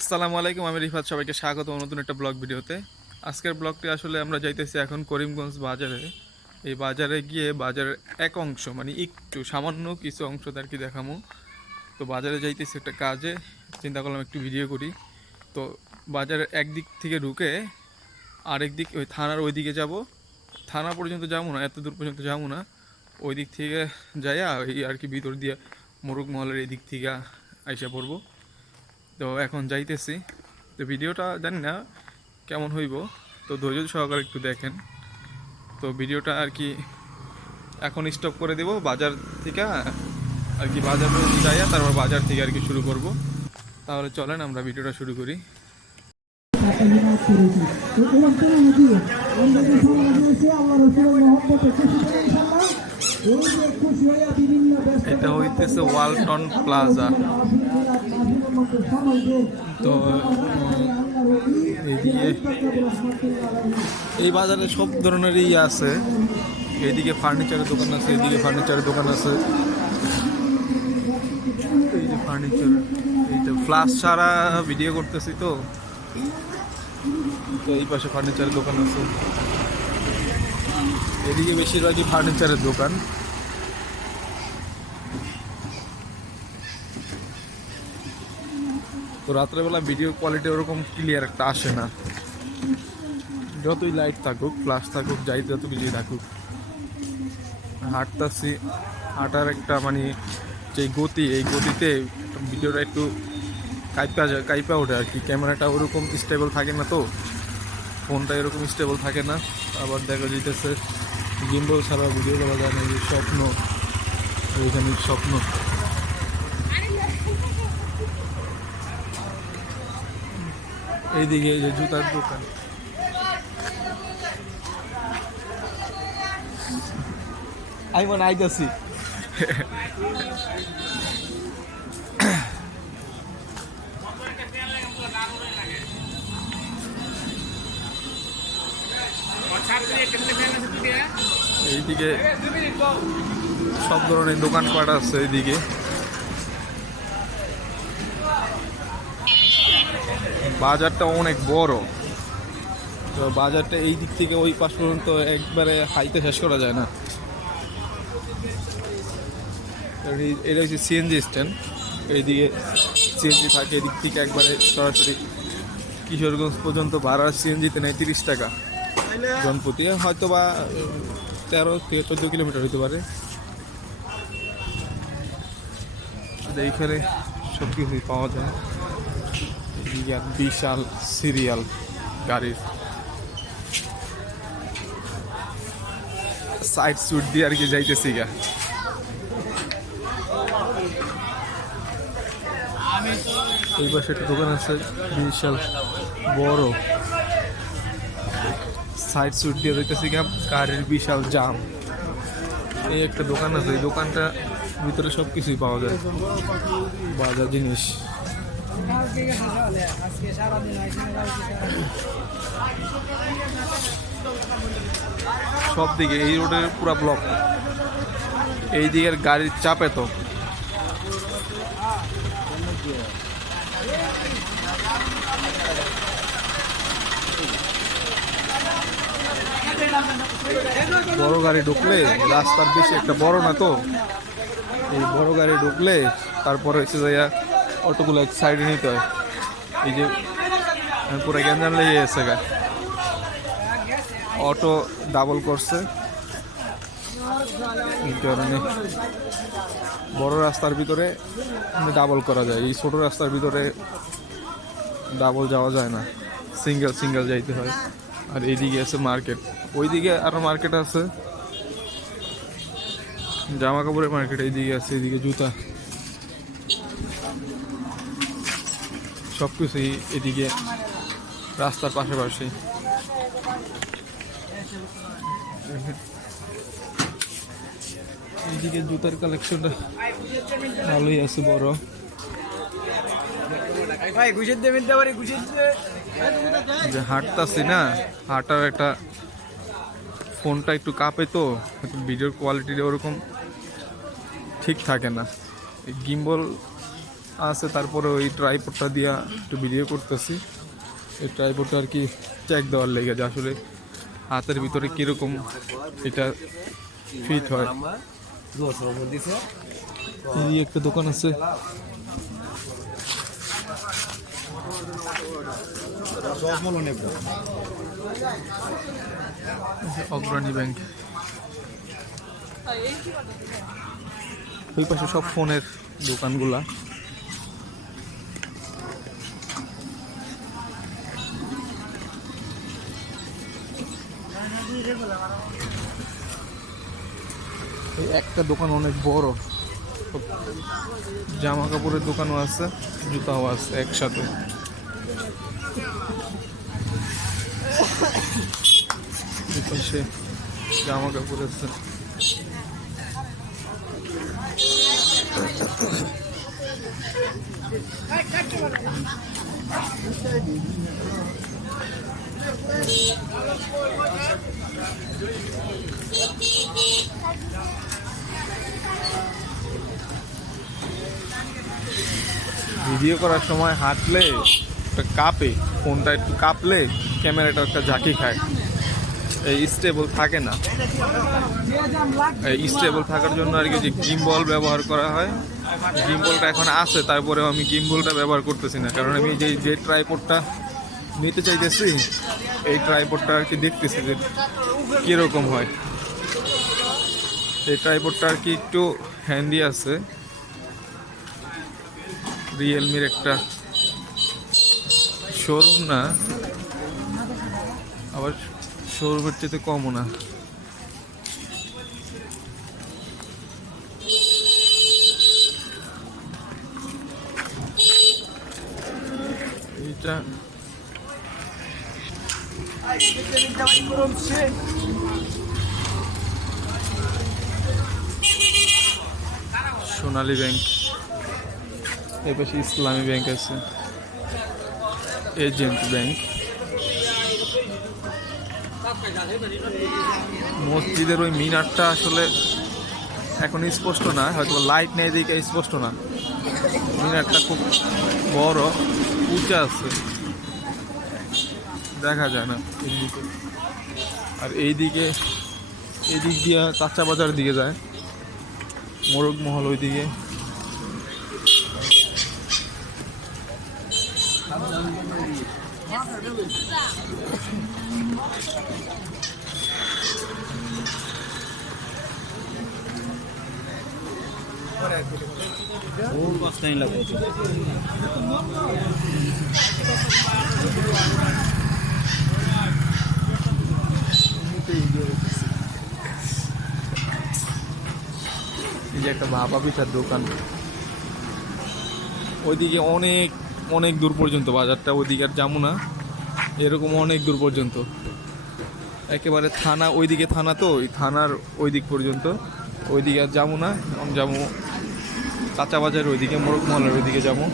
আসসালামু আলাইকুম, আমি রিফাত। সবাইকে স্বাগত নতুন একটা ব্লগ ভিডিওতে। আজকের ব্লগটি আসলে আমরা যাইতেছি এখন করিমগঞ্জ বাজারে। এই বাজারে গিয়ে বাজারের এক অংশ মানে একটু সামান্য কিছু অংশ আর কি দেখামো। তো বাজারে যাইতেছি একটা কাজে, চিন্তা করলাম একটু ভিডিও করি। তো বাজারের একদিক থেকে ঢুকে আরেক দিক ওই থানার ওই দিকে যাব। থানা পর্যন্ত যাবো না, এত দূর পর্যন্ত যাবো না। ওই দিক থেকে যাইয়া ওই আর কি ভিতর দিয়ে মোরগ মহলের এই দিক থেকে আইসা পড়বো। তো এখন যাইতেছি। তো ভিডিওটা জানি না কেমন হইব, তো ধৈর্য সহকারে একটু দেখেন। তো ভিডিওটা আর কি এখন স্টপ করে দেব বাজার থেকে আর কি, বাজার পর্যন্ত যাইয়া তারপর বাজার থেকে আর কি শুরু করব। তাহলে চলেন আমরা ভিডিওটা শুরু করি। এটা হইতেছে ওয়ালটন প্লাজা। তো এইদিকে এই বাজারে সব ধরনেরই আছে। এইদিকে ফার্নিচারের দোকান আছে, এইদিকে ফার্নিচারের দোকান আছে। এই যে ফার্নিচার, এইটা ফ্লাশ ছাড়া ভিডিও করতেছি তো তো এই পাশে ফার্নিচারের দোকান আছে। এদিকে বেশিরভাগই ফার্নিচারের দোকান। তো রাত্রেবেলা ভিডিও কোয়ালিটি ওরকম ক্লিয়ার একটা আসে না, যতই লাইট থাকুক, ফ্ল্যাশ থাকুক, যাই যত কিছুই থাকুক। হাঁটতেছি, হাঁটার একটা মানে যে গতি, এই গতিতে ভিডিওটা একটু কাইপা ওঠে আর কি। ক্যামেরাটা ওরকম স্টেবল থাকে না, তো ফোনটা এরকম স্টেবল থাকে না। আবার দেখা যাইতেছে গিম্বল ছাড়া ভিডিও করা যায় না। এই স্বপ্ন, ওইখানে স্বপ্ন। এইদিকে এই যে জুতার দোকান। আমি মনে আইতাছি। এইদিকে সব ধরনের দোকানপাট আছে। এইদিকে বাজারটা অনেক বড়। তো বাজারটা এই দিক থেকে ওই পাশ পর্যন্ত একবারে হাইতে শেষ করা যায় না। এটা হচ্ছে সিএনজি স্ট্যান্ড। এইদিকে সিএনজি থাকে, এদিক থেকে একবারে সরাসরি কিশোরগঞ্জ পর্যন্ত ভাড়া সিএনজিতে নেয় 30 টাকা জনপ্রতি, হয়তো বা 13 থেকে 14 কিলোমিটার হতে পারে। এইখানে সব কিছুই পাওয়া যায়। বিশাল সিরিয়াল গাড়ির সাইড সুট দিয়ে আর কি যাইতেছি গা। এই পাশে একটা দোকান আছে বিশাল বড়, সাইড সুট দিয়ে যাইতেছি গা। গাড়ির বিশাল জাম। এই একটা দোকান আছে, এই দোকানটা ভিতরে সব কিছুই পাওয়া যায়, বাজার জিনিস। সব দিকে এই রোডের পুরো ব্লক। এই দিকের গাড়ির চাপে তো বড় গাড়ি ঢুকলে, রাস্তার বেশি একটা বড় না তো, এই বড় গাড়ি ঢুকলে তারপরে হচ্ছে যাইয়া অটোগুলো এক সাইডে নিতে হয়। এই যে পুরো গ্যাঞ্জাম লেগে গেছে গা, অটো ডাবল করছে। এই কারণে বড় রাস্তার ভিতরে ডাবল করা যায়, এই ছোট রাস্তার ভিতরে ডাবল যাওয়া যায় না, সিঙ্গেল সিঙ্গেল যাইতে হয়। আর এইদিকে আছে মার্কেট, ওইদিকে আরো মার্কেট আছে, জামা কাপড়ের মার্কেট এইদিকে আছে, এইদিকে জুতা, সবকিছুই এদিকে রাস্তার পাশাপাশি। এইদিকে জুতার কালেকশনটা ভালোই আছে, বড়। যে হাঁটতাছি না, হাঁটার একটা ফোনটা একটু কাঁপে, তো ভিডিওর কোয়ালিটিটা ওরকম ঠিক থাকে না। গিম্বল আছে, তারপরে ওই ট্রাইপডটা দিয়া একটু ভিডিও করতেছি। এই ট্রাইপডটা আর কি চেক দেওয়ার লেগে যে আসলে হাতের ভিতরে কীরকম এটা ফিট হয়। এই একটা দোকান আছে, অগ্রণী ব্যাংক। ওই পাশে সব ফোনের দোকানগুলা। এই একটা দোকান অনেক বড়, জামা কাপড়ের দোকানও আছে, জুতাও আছে একসাথে। পাশে জামা কাপড় আছে। ভিডিও করার সময় হাঁটলে একটা কাঁপে, ফোনটা একটু কাঁপলে ক্যামেরাটা একটা ঝাঁকি খায়, এই স্টেবল থাকে না। এই স্টেবল থাকার জন্য আর কি যে গিম্বল ব্যবহার করা হয়। গিম্বলটা এখন আছে, তারপরেও আমি গিম্বলটা ব্যবহার করতেছি না, কারণ আমি যে ট্রাইপডটা নিতে চাইতেছি এই ট্রাইপডটা আর কি দেখতেছি যে কীরকম হয়। এই ট্রাইপডটা আর কি একটু হ্যান্ডি আছে, রিয়েলমির একটা শোরুম না, আবার শোরুমের চেয়ে কমও না। এটা সোনালী ব্যাংক, এর পাশে ইসলামী ব্যাংক আছে, এজেন্ট ব্যাংক। মসজিদের ওই মিনারটা আসলে এখন স্পষ্ট না, হয়তো লাইট নেই দিকে স্পষ্ট না। মিনারটা খুব বড়, উঁচা আছে, দেখা যায় না এমনিতে। আর এইদিকে এদিক দিয়ে কাঁচা বাজার দিকে যায়, মোরগ মহল ওইদিকে। এই যে একটা ভাপা পিঠার দোকান, ওইদিকে অনেক অনেক দূর পর্যন্ত বাজারটা, ওইদিকে আর যাবো না, এরকম অনেক দূর পর্যন্ত একেবারে থানা, ওইদিকে থানা, তো ওই থানার ওই দিক পর্যন্ত। ওইদিকে আর যাবো না, যাবো কাঁচা বাজার ওইদিকে, মোরগ মহলের ওইদিকে যাবো।